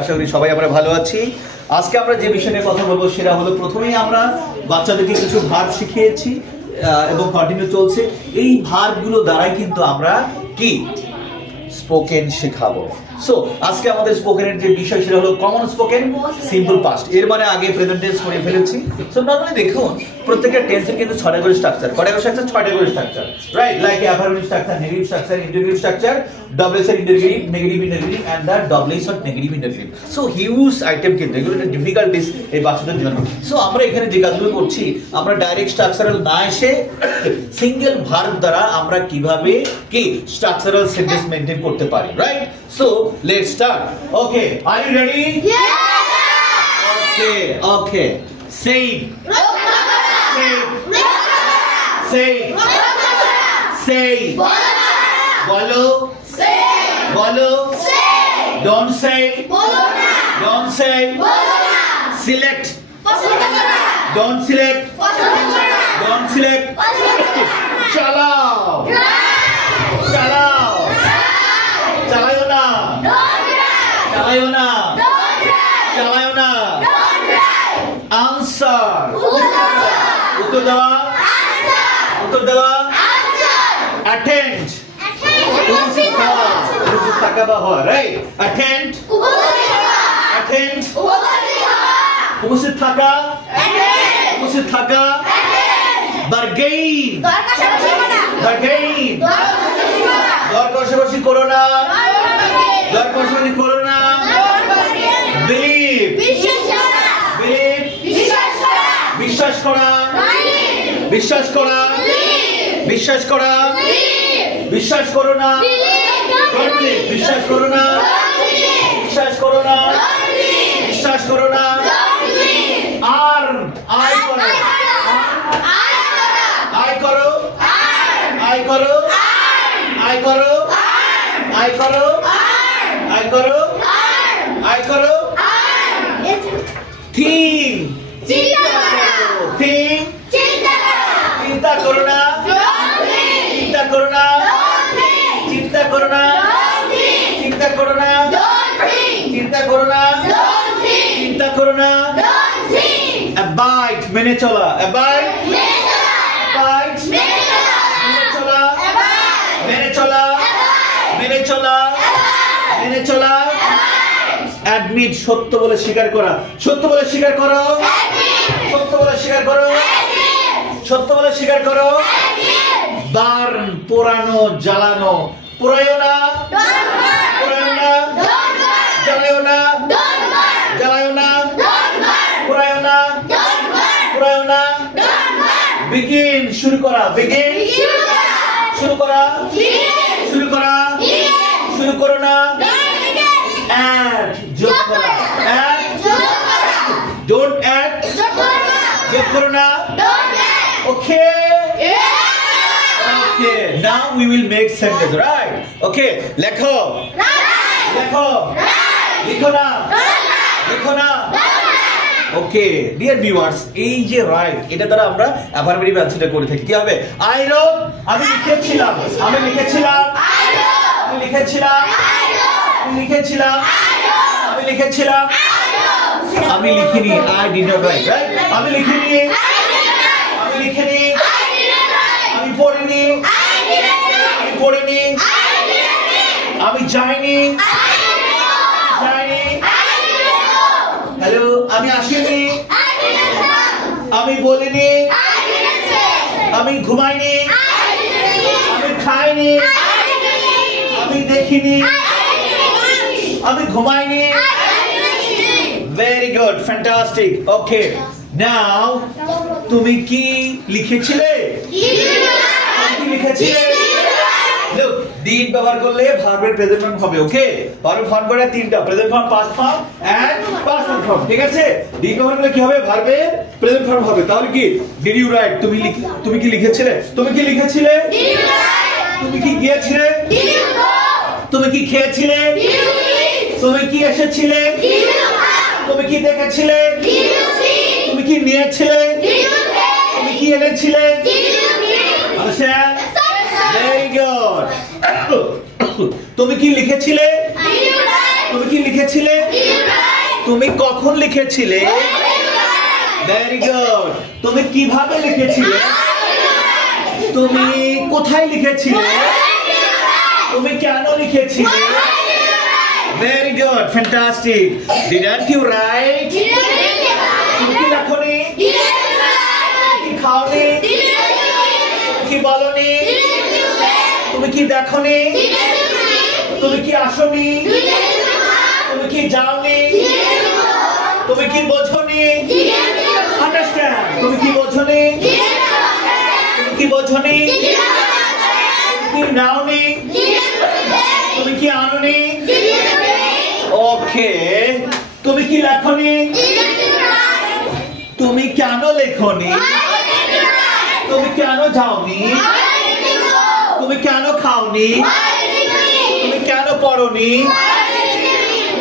আশা করি সবাই আমরা ভালো আছি। আজকে আমরা যে বিষয় নিয়ে কথা বলবো সেটা হলো, প্রথমেই আমরা বাচ্চাদেরকে কিছু ভার্ব শিখিয়েছি এবং কন্টিনিউ চলছে। এই ভার্বগুলো দ্বারাই কিন্তু আমরা কি স্পোকেন শেখাবো। সো আজকে আমাদের স্পোকেনের যে বিষয় সেটা হলো কমন স্পোকেন সিম্পল পাস্ট। এর মানে আগে প্রেজেন্ট টেন্স করে ফেলেছি। সো নরমালি দেখুন প্রত্যেকটা টেন্সের কিন্তু 6টা করে স্ট্রাকচার, কয়টা করে স্ট্রাকচার? 6টা করে structure, right? Like affirmative structure, negative structure, interrogative structure, double S এর interrogative, negative interrogative and the double S or negative interrogative. So huge item, কিন্তু এগুলো একটা ডিফিকাল্টিস এই বাচ্চাদের জন্য। সো আমরা এখানে যে কাজগুলো করছি, আমরা ডাইরেক্ট স্ট্রাকচারাল না এসে সিঙ্গেল ভার্ব দ্বারা আমরা কিভাবে কি স্ট্রাকচারাল সেন্টেন্স মেইনটেইন করতে পারি, right? So let's start. Okay, are you ready? Okay okay, সেই say bolo bolo don't say don't say select don't select don't select chalao chalao chalayo na chalayo na chalayo na answer uttor dawa uttor dawa attend right? Attend attend উপস্থিত থাকা উপস্থিত থাকা bargain bargain দর কষাকষি করো না দর কষাকষি করো না believe believe বিশ্বাস করা বিশ্বাস করা বিশ্বাস করা বিশ্বাস করো না বিশ্বাস করো না বিশ্বাস করো না বিশ্বাস করো না আর আয় করো আয় করো আয় করো আয় করো আয় করো আয় করো আয় করো থিং থিং চিন্তা করো না চিন্তা করো না চিন্তা করো না চিন্তা করো না চিন্তা করো না চিন্তা করো না abide মেনে চলা abide abide মেনে চলা মেনে চলা মেনে চলা মেনে চলা admit সত্য বলে স্বীকার করা সত্য বলে স্বীকার করো সত্য বলে স্বীকার করো সত্য বলে স্বীকার করো বার্ন পোড়ানো জ্বালানো পোড়ায়ও না পোড়ায়ও না জ্বালায়ও না জ্বালায়ও না পোড়ায়ও না পোড়ায়ও না বিগিন শুরু করা বিগিন শুরু করা শুরু করা শুরু করো না অ্যাড যোগ করা অ্যাড ডোন্ট অ্যাড যোগ করো না okay okay now we will make sentence right okay লেখো লেখো লিখো না লিখো না okay dear viewers এই যে রাইট এটা দ্বারা আমরা অ্যাফার্মেটিভ অ্যানসারটা করে থাকি। কি হবে? I wrote আমি লিখেছিলাম আমি লিখেছিলাম আমি লিখেছিলাম আমি লিখেছিলাম আমি লিখেছিলাম আমি লিখিনি I did not write right আমি লিখিনি আমি লিখিনি আমি পড়িনি আমি পড়িনি আমি যাইনি যাইনি হ্যালো আমি আসিনি আমি বলিনি আমি ঘুমাইনি আমি খাইনি আমি দেখিনি আমি ঘুমাইনি ভেরি গুড ফ্যান্টাস্টিক ওকে নাও তুমি কি লিখেছিলে কি লিখেছিলে লুক ডিড ব্যবহার করলে ভার্বের প্রেজেন্ট ফর্ম হবে ওকে ভার্ব ফর্ম করে তিনটা present form past form and past form ঠিক আছে ডিড ব্যবহার করলে কি হবে ভার্বের প্রেজেন্ট ফর্ম হবে তাহলে কি ডিড ইউ রাইট তুমি কি লিখেছিলে তুমি কি লিখেছিলে তুমি কি গিয়েছিলে তুমি কি খেয়েছিলে তুমি কি এসেছিলে তুমি কি দেখেছিলে তুমি কি নিয়েছিলে তুমি কি এনেছিলে understand very good তুমি কি লিখেছিলে তুমি কি লিখেছিলে তুমি কখন লিখেছিলে? Very good. তুমি কিভাবে লিখেছিলে? তুমি কোথায় লিখেছিলে? তুমি কেন লিখেছিলে? Very good, fantastic. Didn't you write? তুমি কি লেখনি? কি খাওনি? কি বলনি? তুমি কি দেখনি? তুমি কি আসনি? তুমি কি যাওনি? তুমি কি বোঝনি? আন্ডারস্ট্যান্ড? তুমি কি বোঝনি? তুমি কি বোঝনি? তুমি কি নাওনি? তুমি কি আনোনি? ওকে। তুমি কি লেখনি? তুমি কেন লেখনি? তুমি কেন যাওনি? তুমি কেন খাওনি? তুমি কেন পড়োনি?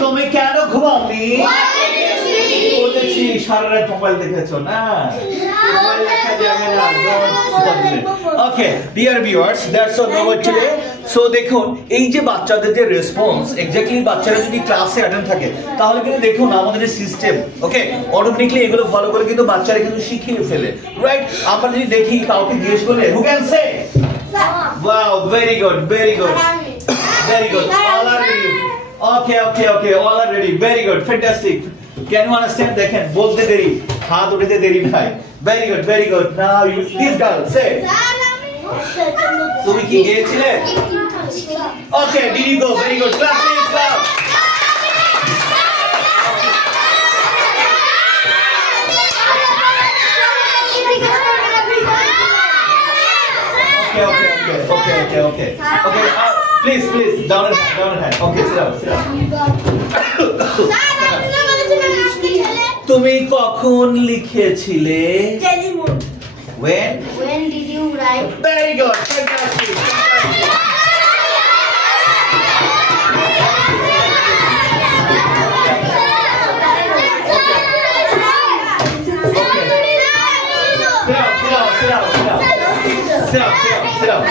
তুমি কেন ঘুমাওনি? বলেছি সারা রাত মোবাইল দেখেছো না? মোবাইল দেখা যাবে না। Okay dear viewers, that's all for today. So দেখুন এই যে বাচ্চাদের যে রেসপন্স, এক্স্যাক্টলি বাচ্চারা যদি ক্লাসে অ্যাটেন্ড থাকে তাহলে কিন্তু দেখুন আমাদের যে সিস্টেম, ওকে, অটোমেটিক্যালি এগুলো ফলো করে কিন্তু বাচ্চারা কিন্তু শিখিয়ে ফেলে, রাইট? আমরা যদি দেখি কাউকে জিজ্ঞেস করলে who can say? Wow, very good, very good, very good. All are ready? Okay okay okay, all are ready, very good, fantastic. Can you understand? দেখেন বলতে দেরি, হাত উঠাতে দেরি ভাই। Very good, very good. Now you this girl say. তুমি কি গিয়েছিলে? Okay, did you go? Very good, clap please, clap. Okay, okay, okay, okay, okay, okay. Please, please, down your hand. Okay, sit down, sit down. তুমি কখন লিখেছিলে? When? When did you write? Very good, fantastic. Sit down.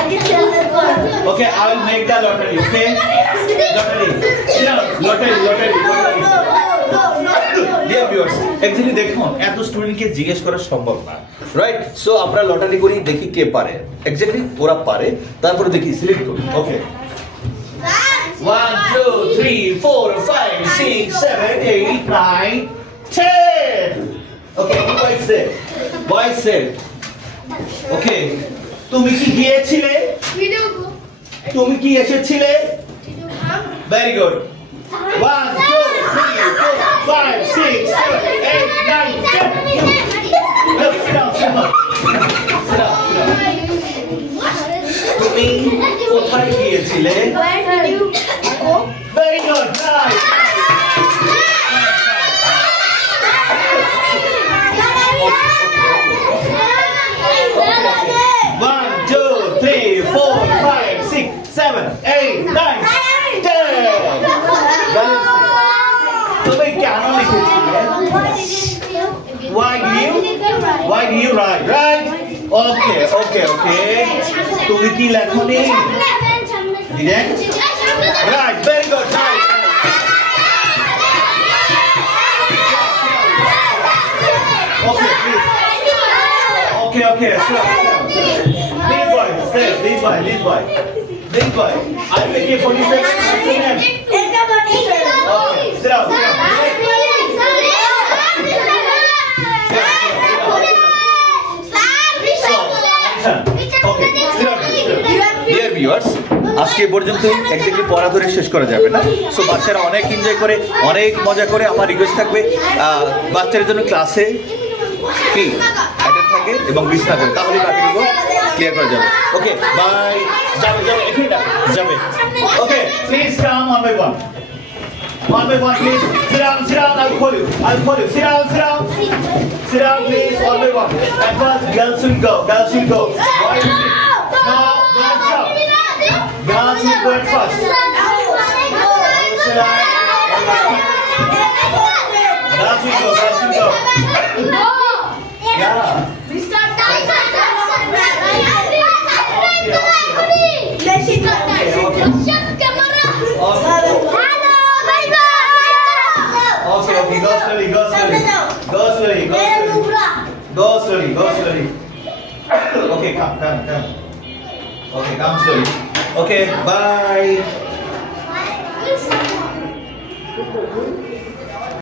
Okay, I will make the lottery, okay? Lottery. Sit down. Lottery. Dear viewers, actually দেখুন এত স্টুডেন্টকে জিজ্ঞেস করা সম্ভব না, right? So আমরা লটারি করি, দেখি কে পারে। এক্স্যাক্টলি ওরা পারে, তারপরে দেখি সিলেক্ট করি। ওকে, 1 2 3 4 5 6 7 8 9 10. ওকে, boys say. ওকে, তুমি কি গিয়েছিলে? তুমি কি এসেছিলে? Very good. 1 2 3 4 5 6 7 8 9 10. Look, sit down. তুমি কোথায় গিয়েছিলে? Very good, nice. 1 2 3 4 5 6 7 8 9 10. তুমি কেন লিখেছিলে? Why do you write? Right? Okay. তুমি কি লেখনি? Didn't? Right, very good. Nice. Okay, please. Okay. Stop. This boy. Are you making 47? Okay, sit down. Dear viewers, আজকে পর্যন্ত একদিকে পড়া ধরে শেষ করা যাবে না। সো বাচ্চারা অনেক এনজয় করে, অনেক মজা করে। আমার রিকোয়েস্ট থাকবে বাচ্চাদের জন্য ক্লাসে কি অ্যাটেন্ড থাকে এবং মিস না করে, তাহলে বাকিগুলো ক্লিয়ার করা যাবে। Okay, bye. যাবে। Okay, please come one by one, please. Sit down. I'll call you. Sit down, please. One by one. At first, girls will go. Boys will sit. No, don't shout. Girls will go at first. Girls will go. Yeah. Okay, okay, go slowly, go slowly. Go slowly, go slowly. Go slowly, go slowly. Okay, come. Okay, come slowly. Okay, bye.